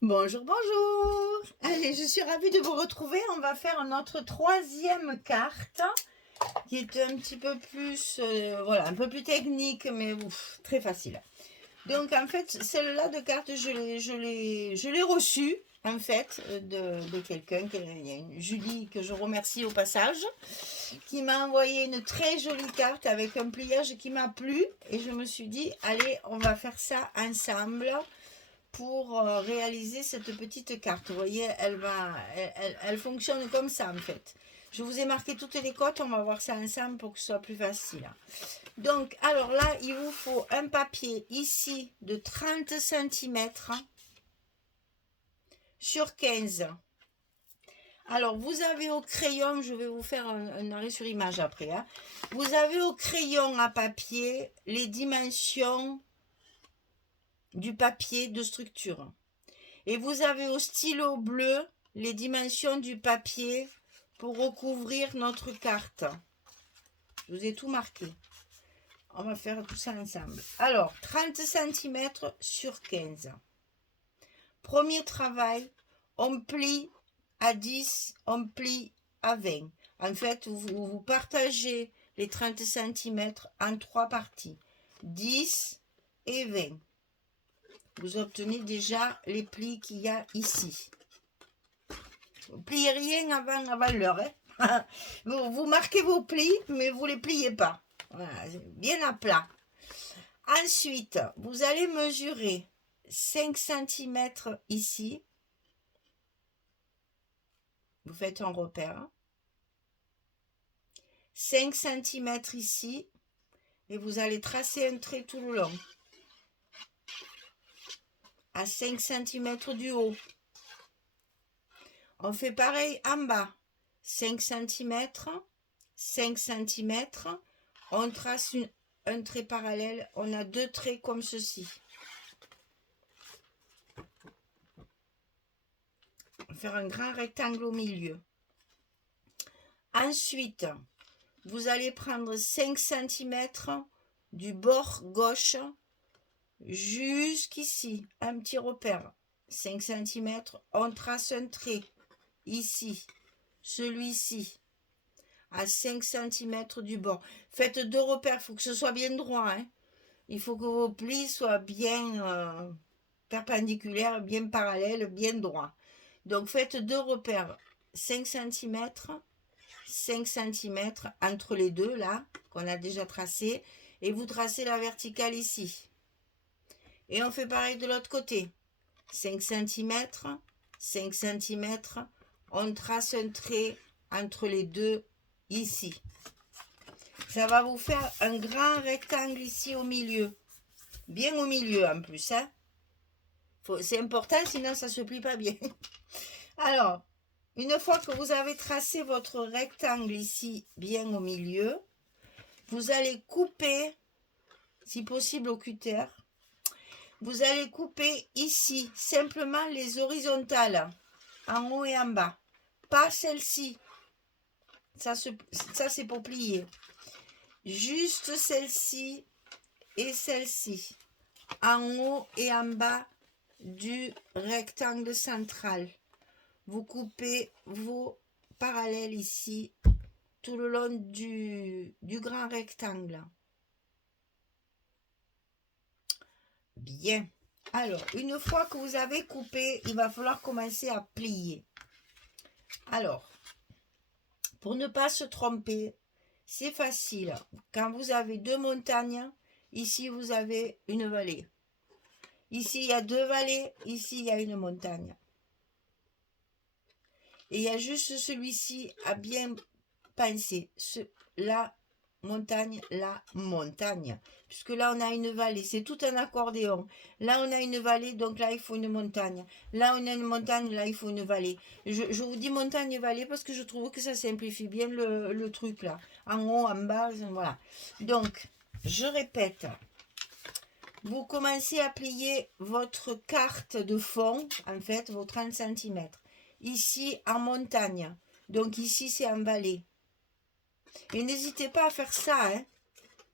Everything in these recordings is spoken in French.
Bonjour, bonjour. Allez, je suis ravie de vous retrouver. On va faire notre troisième carte qui est un petit peu plus, voilà, un peu plus technique, mais très facile. Donc, en fait, celle-là de carte, je l'ai reçue, en fait, de quelqu'un, il y a une Julie que je remercie au passage, qui m'a envoyé une très jolie carte avec un pliage qui m'a plu. Et je me suis dit, allez, on va faire ça ensemble pour réaliser cette petite carte. Vous voyez, elle fonctionne comme ça en fait. Je vous ai marqué toutes les cotes, on va voir ça ensemble pour que ce soit plus facile. Donc, alors là, il vous faut un papier ici de 30 cm sur 15. Alors, vous avez au crayon, je vais vous faire un arrêt sur image après. Hein. Vous avez au crayon à papier les dimensions du papier de structure. Et vous avez au stylo bleu les dimensions du papier pour recouvrir notre carte. Je vous ai tout marqué. On va faire tout ça ensemble. Alors, 30 cm sur 15. Premier travail, on plie à 10, on plie à 20. En fait, vous partagez les 30 cm en 3 parties. 10 et 20. Vous obtenez déjà les plis qu'il y a ici. Vous pliez rien avant l'heure. Hein. Vous marquez vos plis, mais vous ne les pliez pas. Voilà, bien à plat. Ensuite, vous allez mesurer 5 cm ici. Vous faites un repère. 5 cm ici. Et vous allez tracer un trait tout le long. À 5 cm du haut. On fait pareil en bas. 5 cm, 5 cm. On trace un trait parallèle. On a 2 traits comme ceci. On va faire un grand rectangle au milieu. Ensuite, vous allez prendre 5 cm du bord gauche jusqu'ici. Un petit repère. 5 cm. On trace un trait. Ici. Celui-ci. À 5 cm du bord. Faites 2 repères. Il faut que ce soit bien droit. Hein. Il faut que vos plis soient bien perpendiculaires, bien parallèles, bien droits. Donc faites 2 repères. 5 cm. 5 cm entre les deux là qu'on a déjà tracé et vous tracez la verticale ici et on fait pareil de l'autre côté. 5 cm, 5 cm, on trace un trait entre les deux ici. Ça va vous faire un grand rectangle ici au milieu, bien au milieu en plus, hein. C'est important, sinon ça se plie pas bien. Alors, une fois que vous avez tracé votre rectangle ici bien au milieu, vous allez couper, si possible au cutter, vous allez couper ici, simplement les horizontales, en haut et en bas. Pas celle-ci, ça c'est pour plier. Juste celle-ci et celle-ci, en haut et en bas du rectangle central. Vous coupez vos parallèles ici, tout le long du grand rectangle. Bien. Alors, une fois que vous avez coupé, il va falloir commencer à plier. Alors, pour ne pas se tromper, c'est facile. Quand vous avez 2 montagnes, ici vous avez une vallée. Ici, il y a 2 vallées, ici, il y a une montagne. Et il y a juste celui-ci à bien penser. La montagne. Puisque là, on a une vallée. C'est tout un accordéon. Là, on a une vallée, donc là, il faut une montagne. Là, on a une montagne, là, il faut une vallée. Je vous dis montagne-vallée parce que je trouve que ça simplifie bien le truc, là. En haut, en bas, voilà. Donc, je répète. Vous commencez à plier votre carte de fond, en fait, vos 30 cm. Ici, en montagne. Donc, ici, c'est en vallée. Et n'hésitez pas à faire ça, hein.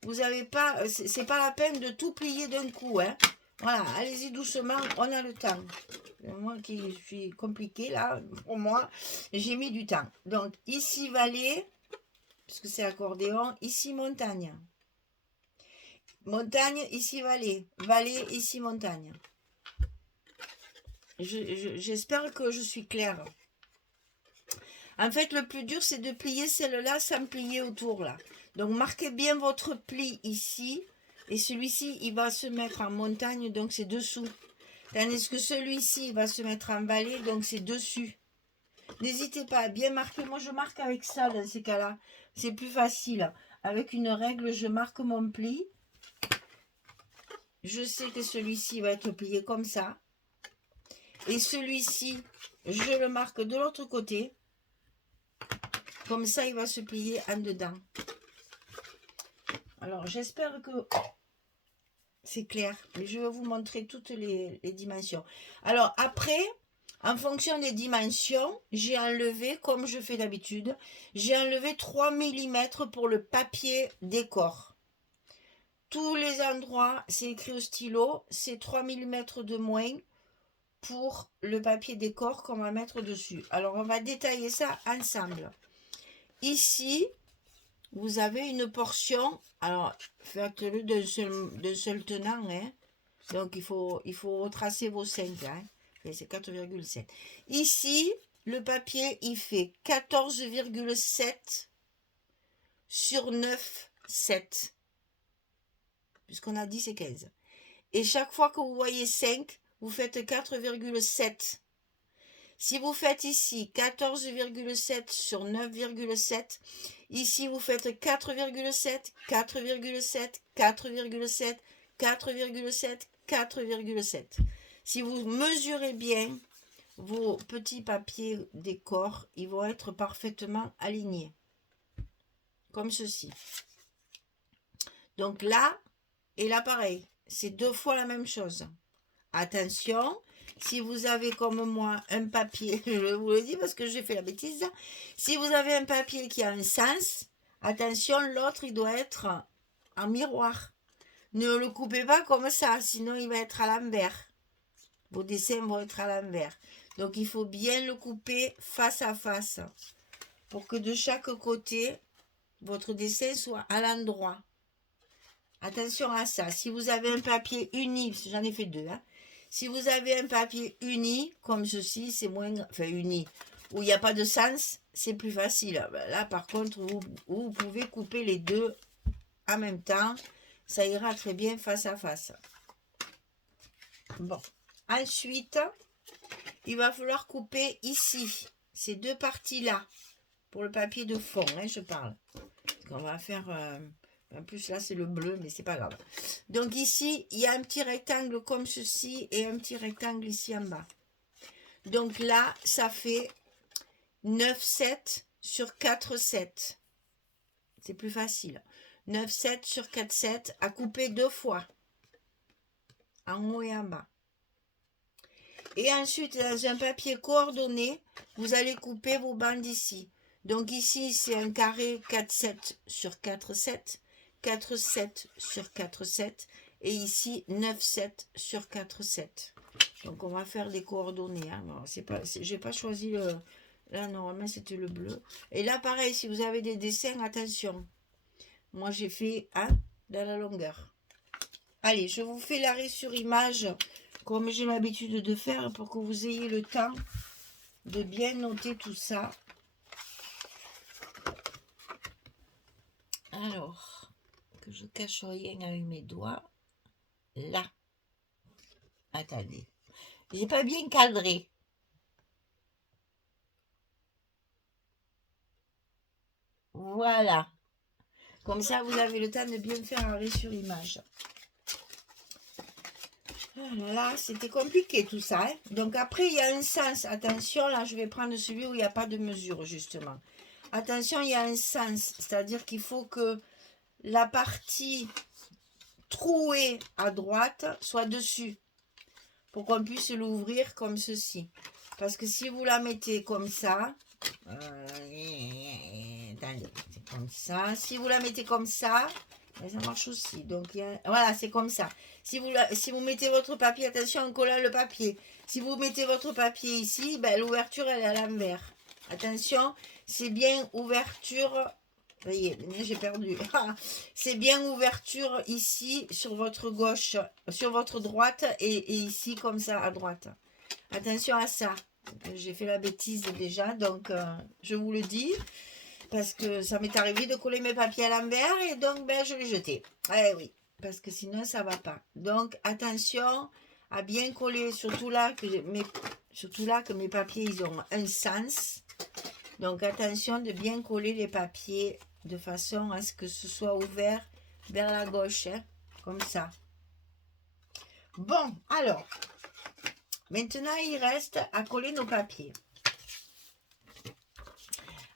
Vous n'avez pas, c'est pas la peine de tout plier d'un coup, hein. Voilà, allez-y doucement, on a le temps. Moi qui suis compliquée là, pour moi, j'ai mis du temps. Donc ici vallée, puisque c'est accordéon, ici montagne. Montagne, ici vallée. Vallée, ici montagne. J'espère que je suis claire. En fait, le plus dur, c'est de plier celle-là sans plier autour là. Donc marquez bien votre pli ici. Et celui-ci, il va se mettre en montagne, donc c'est dessous. Tandis que celui-ci, il va se mettre en vallée, donc c'est dessus. N'hésitez pas à bien marquer. Moi, je marque avec ça dans ces cas-là. C'est plus facile. Avec une règle, je marque mon pli. Je sais que celui-ci va être plié comme ça. Et celui-ci, je le marque de l'autre côté. Comme ça, il va se plier en dedans. Alors, j'espère que c'est clair. Mais je vais vous montrer toutes les dimensions. Alors, après, en fonction des dimensions, j'ai enlevé, comme je fais d'habitude, j'ai enlevé 3 mm pour le papier décor. Tous les endroits, c'est écrit au stylo, c'est 3 mm de moins pour le papier décor qu'on va mettre dessus. Alors, on va détailler ça ensemble. Ici, vous avez une portion. Alors, faites-le d'un seul tenant. Hein. Donc, il faut retracer vos 5. Hein. C'est 4,7. Ici, le papier, il fait 14,7 sur 9,7. Puisqu'on a 10 et 15. Et chaque fois que vous voyez 5, vous faites 4,7. Si vous faites ici 14,7 sur 9,7, ici vous faites 4,7, 4,7, 4,7, 4,7, 4,7. Si vous mesurez bien vos petits papiers décor, ils vont être parfaitement alignés. Comme ceci. Donc là, et là pareil, c'est 2 fois la même chose. Attention, si vous avez comme moi un papier, je vous le dis parce que j'ai fait la bêtise, si vous avez un papier qui a un sens, attention, l'autre il doit être en miroir. Ne le coupez pas comme ça, sinon il va être à l'envers. Vos dessins vont être à l'envers. Donc il faut bien le couper face à face pour que de chaque côté, votre dessin soit à l'endroit. Attention à ça. Si vous avez un papier uni, j'en ai fait 2, hein. Si vous avez un papier uni, comme ceci, c'est moins... Enfin, uni, où il n'y a pas de sens, c'est plus facile. Là, par contre, vous pouvez couper les deux en même temps. Ça ira très bien face à face. Bon. Ensuite, il va falloir couper ici, ces deux parties-là, pour le papier de fond, hein, je parle. On va faire... En plus, là, c'est le bleu, mais c'est pas grave. Donc ici, il y a un petit rectangle comme ceci et un petit rectangle ici en bas. Donc là, ça fait 9,7 sur 4,7. C'est plus facile. 9,7 sur 4,7 à couper 2 fois. En haut et en bas. Et ensuite, dans un papier coordonné, vous allez couper vos bandes ici. Donc ici, c'est un carré 4,7 sur 4,7. 4,7 sur 4,7 et ici 9,7 sur 4,7. Donc on va faire des coordonnées. Hein. J'ai pas choisi le... Là normalement c'était le bleu. Et là pareil, si vous avez des dessins, attention. Moi j'ai fait dans la longueur. Allez, je vous fais l'arrêt sur image comme j'ai l'habitude de faire pour que vous ayez le temps de bien noter tout ça. Alors... que je cache rien avec mes doigts. Là. Attendez. J'ai pas bien cadré. Voilà. Comme ça, vous avez le temps de bien faire arrêt sur image. Là, c'était compliqué tout ça. Hein. Donc après, il y a un sens. Attention, là, je vais prendre celui où il n'y a pas de mesure, justement. Attention, il y a un sens. C'est-à-dire qu'il faut que la partie trouée à droite soit dessus. Pour qu'on puisse l'ouvrir comme ceci. Parce que si vous la mettez comme ça, attendez, c'est comme ça. Si vous la mettez comme ça, Et ça marche aussi. Donc, voilà, c'est comme ça. Si vous mettez votre papier, attention en collant le papier. Si vous mettez votre papier ici, ben, l'ouverture, elle est à l'envers. Attention, c'est bien ouverture. Voyez, j'ai perdu. C'est bien ouverture ici, sur votre gauche, sur votre droite, et ici, comme ça, à droite. Attention à ça. J'ai fait la bêtise déjà, donc je vous le dis. Parce que ça m'est arrivé de coller mes papiers à l'envers et donc ben, je les jetais. Eh oui, parce que sinon ça va pas. Donc attention à bien coller, surtout là que mes papiers ils ont un sens. Donc attention de bien coller les papiers de façon à ce que ce soit ouvert vers la gauche, hein, comme ça. Bon, alors, maintenant il reste à coller nos papiers.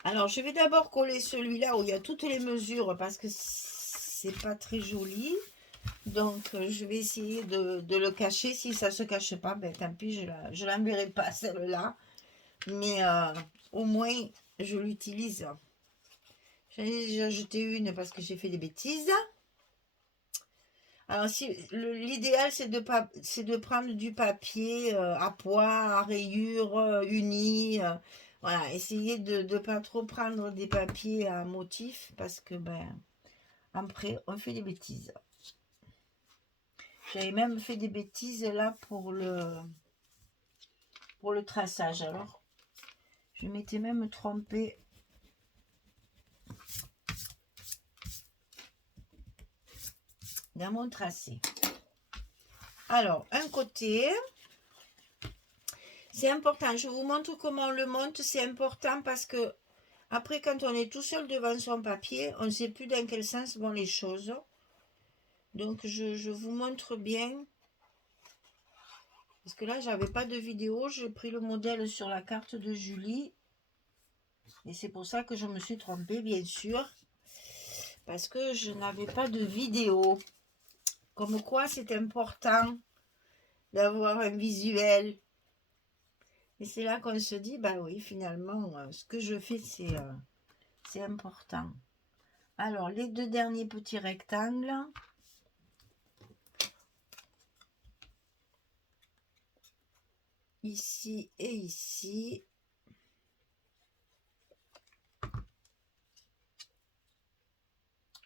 Alors, je vais d'abord coller celui-là où il y a toutes les mesures parce que c'est pas très joli. Donc, je vais essayer de le cacher. Si ça se cache pas, ben tant pis, je l'enverrai pas celle-là. Mais au moins, je l'utilise. J'en ai déjà jeté une parce que j'ai fait des bêtises. Alors, l'idéal, c'est de prendre du papier à pois, à rayures, uni. Voilà, essayez de ne pas trop prendre des papiers à motif parce que, ben, après, on fait des bêtises. J'avais même fait des bêtises là pour le traçage. Alors, je m'étais même trompée. Dans mon tracé. Alors, un côté, c'est important. Je vous montre comment on le monte. C'est important parce que après, quand on est tout seul devant son papier, on ne sait plus dans quel sens vont les choses. Donc, je vous montre bien. Parce que là, j'avais pas de vidéo. J'ai pris le modèle sur la carte de Julie. Et c'est pour ça que je me suis trompée, bien sûr. Parce que je n'avais pas de vidéo. Comme quoi, c'est important d'avoir un visuel. Et c'est là qu'on se dit, bah oui, finalement, ce que je fais, c'est important. Alors, les deux derniers petits rectangles. Ici et ici.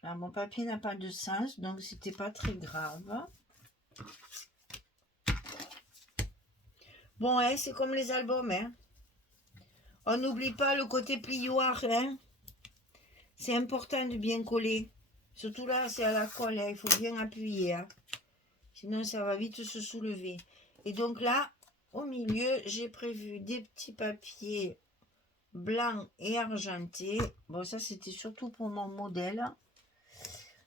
Alors, mon papier n'a pas de sens, donc c'était pas très grave. Bon, hein, c'est comme les albums, hein. On n'oublie pas le côté plioir, hein. C'est important de bien coller. Surtout là, c'est à la colle, hein. Il faut bien appuyer, hein. Sinon, ça va vite se soulever. Et donc là, au milieu, j'ai prévu des petits papiers blancs et argentés. Bon, ça, c'était surtout pour mon modèle.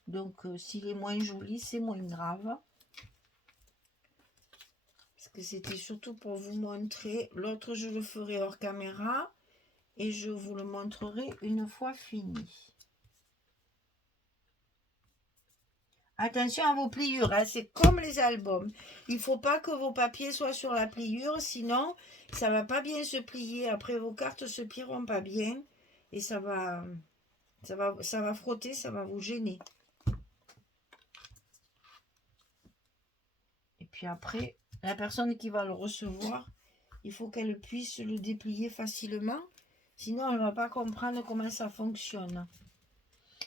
Donc, s'il est moins joli, c'est moins grave. Parce que c'était surtout pour vous montrer. L'autre, je le ferai hors caméra. Et je vous le montrerai une fois fini. Attention à vos pliures, hein, c'est comme les albums. Il ne faut pas que vos papiers soient sur la pliure, sinon ça ne va pas bien se plier. Après, vos cartes ne se plieront pas bien et ça va frotter, ça va vous gêner. Et puis après, la personne qui va le recevoir, il faut qu'elle puisse le déplier facilement, sinon elle ne va pas comprendre comment ça fonctionne.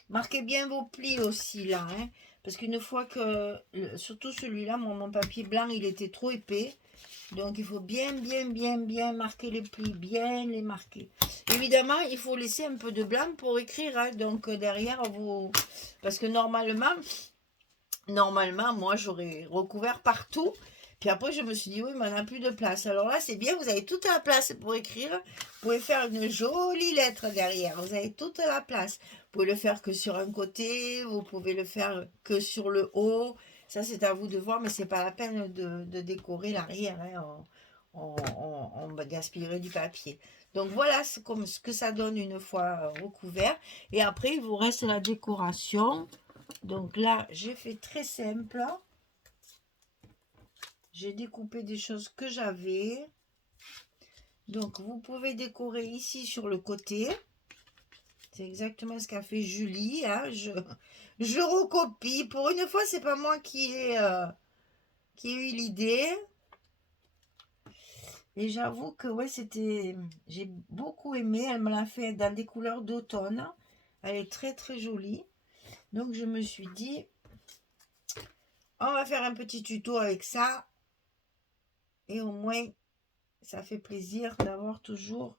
Marquez bien vos plis aussi là, hein, parce qu'une fois que, surtout celui-là, mon papier blanc, il était trop épais. Donc il faut bien marquer les plis, bien les marquer. Évidemment, il faut laisser un peu de blanc pour écrire, hein, donc derrière vous, parce que normalement, moi j'aurais recouvert partout. Puis après, je me suis dit, oui, mais on n'a plus de place. Alors là, c'est bien, vous avez toute la place pour écrire. Vous pouvez faire une jolie lettre derrière. Vous avez toute la place. Vous pouvez le faire que sur un côté, vous pouvez le faire que sur le haut. Ça, c'est à vous de voir, mais c'est pas la peine de décorer l'arrière. Hein. On va gaspiller du papier. Donc voilà ce que ça donne une fois recouvert. Et après, il vous reste la décoration. Donc là, j'ai fait très simple. J'ai découpé des choses que j'avais. Donc, vous pouvez décorer ici sur le côté. C'est exactement ce qu'a fait Julie. Hein. Je recopie. Pour une fois, c'est pas moi qui ai eu l'idée. Et j'avoue que ouais, j'ai beaucoup aimé. Elle me l'a fait dans des couleurs d'automne. Elle est très très jolie. Donc je me suis dit, on va faire un petit tuto avec ça. Et au moins, ça fait plaisir d'avoir toujours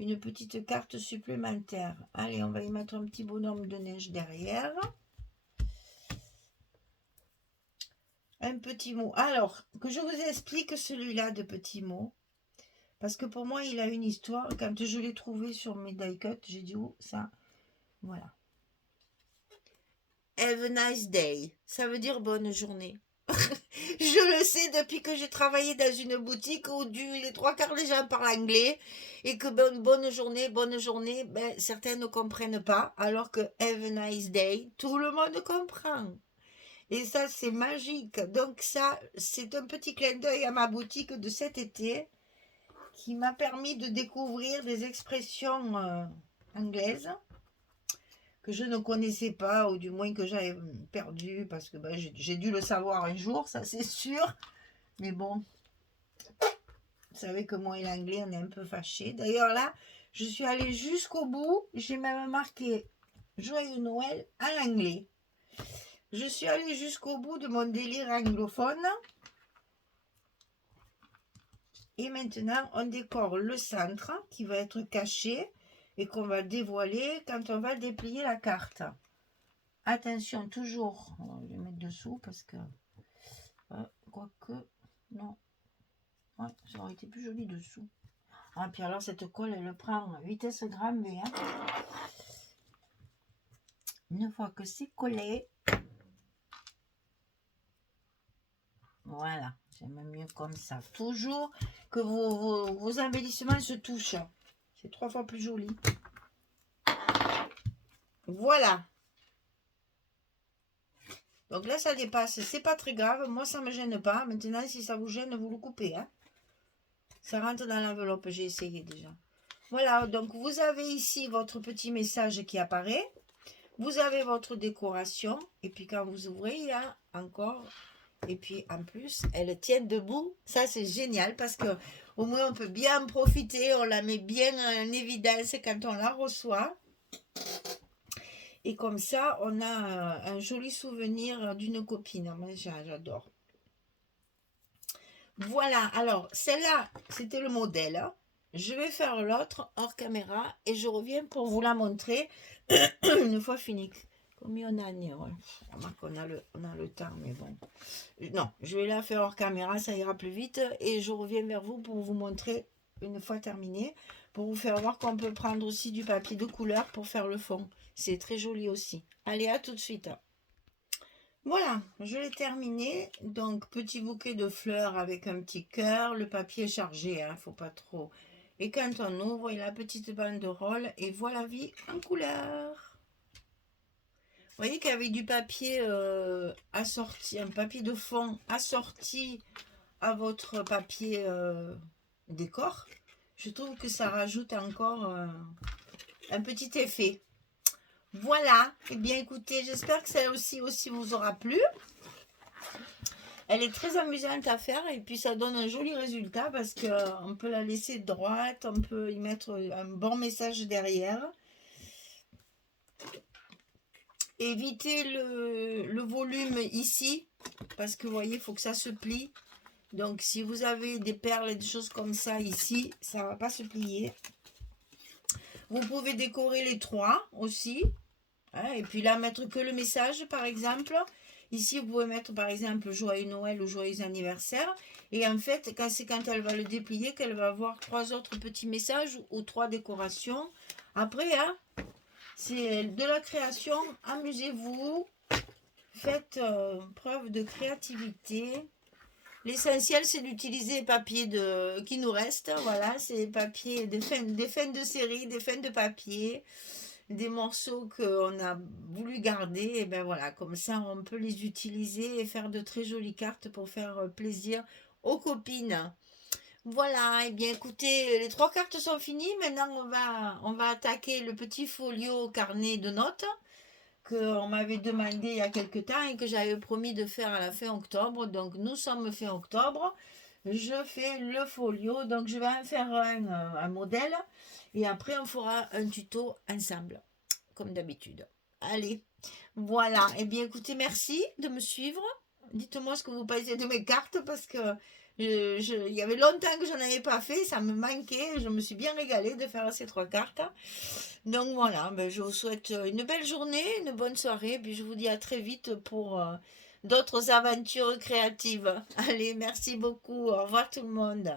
une petite carte supplémentaire. Allez, on va y mettre un petit bonhomme de neige derrière. Un petit mot. Alors, que je vous explique celui-là de petit mot. Parce que pour moi, il a une histoire. Quand je l'ai trouvé sur mes die cuts, j'ai dit, oh, ça, voilà. Have a nice day. Ça veut dire bonne journée. Je le sais depuis que j'ai travaillé dans une boutique où les trois quarts des gens parlent anglais et que bonne journée, ben, certains ne comprennent pas, alors que have a nice day, tout le monde comprend. Et ça, c'est magique. Donc ça, c'est un petit clin d'œil à ma boutique de cet été qui m'a permis de découvrir des expressions anglaises que je ne connaissais pas, ou du moins que j'avais perdu, parce que ben, j'ai dû le savoir un jour, ça c'est sûr. Mais bon, vous savez que moi et l'anglais, on est un peu fâchés. D'ailleurs là, je suis allée jusqu'au bout, j'ai même marqué Joyeux Noël à l'anglais. Je suis allée jusqu'au bout de mon délire anglophone. Et maintenant, on décore le centre qui va être caché et qu'on va dévoiler quand on va déplier la carte. Attention, toujours, on va le mettre dessous parce que, quoique, non, ouais, ça aurait été plus joli dessous. Ah, puis alors cette colle, elle prend vitesse gramme V. Hein. Une fois que c'est collé, voilà, j'aime mieux comme ça. Toujours que vos embellissements se touchent. C'est 3 fois plus joli. Voilà. Donc là, ça dépasse. C'est pas très grave. Moi, ça me gêne pas. Maintenant, si ça vous gêne, vous le coupez. Hein. Ça rentre dans l'enveloppe. J'ai essayé déjà. Voilà. Donc, vous avez ici votre petit message qui apparaît. Vous avez votre décoration. Et puis, quand vous ouvrez, il y a encore... Et puis, en plus, elle tient debout. Ça, c'est génial parce que au moins, on peut bien en profiter. On la met bien en évidence quand on la reçoit. Et comme ça, on a un joli souvenir d'une copine. Moi, j'adore. Voilà, alors, celle-là, c'était le modèle. Je vais faire l'autre hors caméra et je reviens pour vous la montrer une fois fini. Combien on a ouais. Remarque, on a le temps, mais bon. Non, je vais la faire hors caméra, ça ira plus vite. Et je reviens vers vous pour vous montrer une fois terminé. Pour vous faire voir qu'on peut prendre aussi du papier de couleur pour faire le fond. C'est très joli aussi. Allez, à tout de suite. Voilà, je l'ai terminé. Donc, petit bouquet de fleurs avec un petit cœur. Le papier est chargé, hein, faut pas trop. Et quand on ouvre, il y a la petite banderole et voilà la vie en couleur. Vous voyez qu'il y avait du papier assorti, un papier de fond assorti à votre papier décor. Je trouve que ça rajoute encore un petit effet. Voilà, et bien écoutez, j'espère que celle aussi vous aura plu. Elle est très amusante à faire et puis ça donne un joli résultat parce qu'on peut la laisser droite, on peut y mettre un bon message derrière. Évitez le volume ici parce que vous voyez, il faut que ça se plie. Donc si vous avez des perles et des choses comme ça ici, ça ne va pas se plier. Vous pouvez décorer les trois aussi. Hein, et puis là, mettre que le message, par exemple. Ici, vous pouvez mettre, par exemple, Joyeux Noël ou Joyeux anniversaire. Et en fait, c'est quand elle va le déplier qu'elle va avoir 3 autres petits messages ou 3 décorations. Après, hein, c'est de la création. Amusez-vous. Faites preuve de créativité. L'essentiel, c'est d'utiliser les papiers qui nous restent. Voilà, c'est les papiers des fins de série, des fins de papier, des morceaux qu'on a voulu garder. Et ben voilà, comme ça, on peut les utiliser et faire de très jolies cartes pour faire plaisir aux copines. Voilà, et bien écoutez, les 3 cartes sont finies. Maintenant, on va attaquer le petit folio carnet de notes qu'on m'avait demandé il y a quelque temps et que j'avais promis de faire à la fin octobre. Donc, nous sommes fin octobre. Je fais le folio. Donc, je vais en faire un modèle. Et après, on fera un tuto ensemble, comme d'habitude. Allez, voilà. Eh bien, écoutez, merci de me suivre. Dites-moi ce que vous pensez de mes cartes parce que il y avait longtemps que je n'en avais pas fait, ça me manquait. Je me suis bien régalée de faire ces 3 cartes. Donc voilà, ben, je vous souhaite une belle journée, une bonne soirée, puis je vous dis à très vite pour d'autres aventures créatives. Allez, merci beaucoup. Au revoir tout le monde.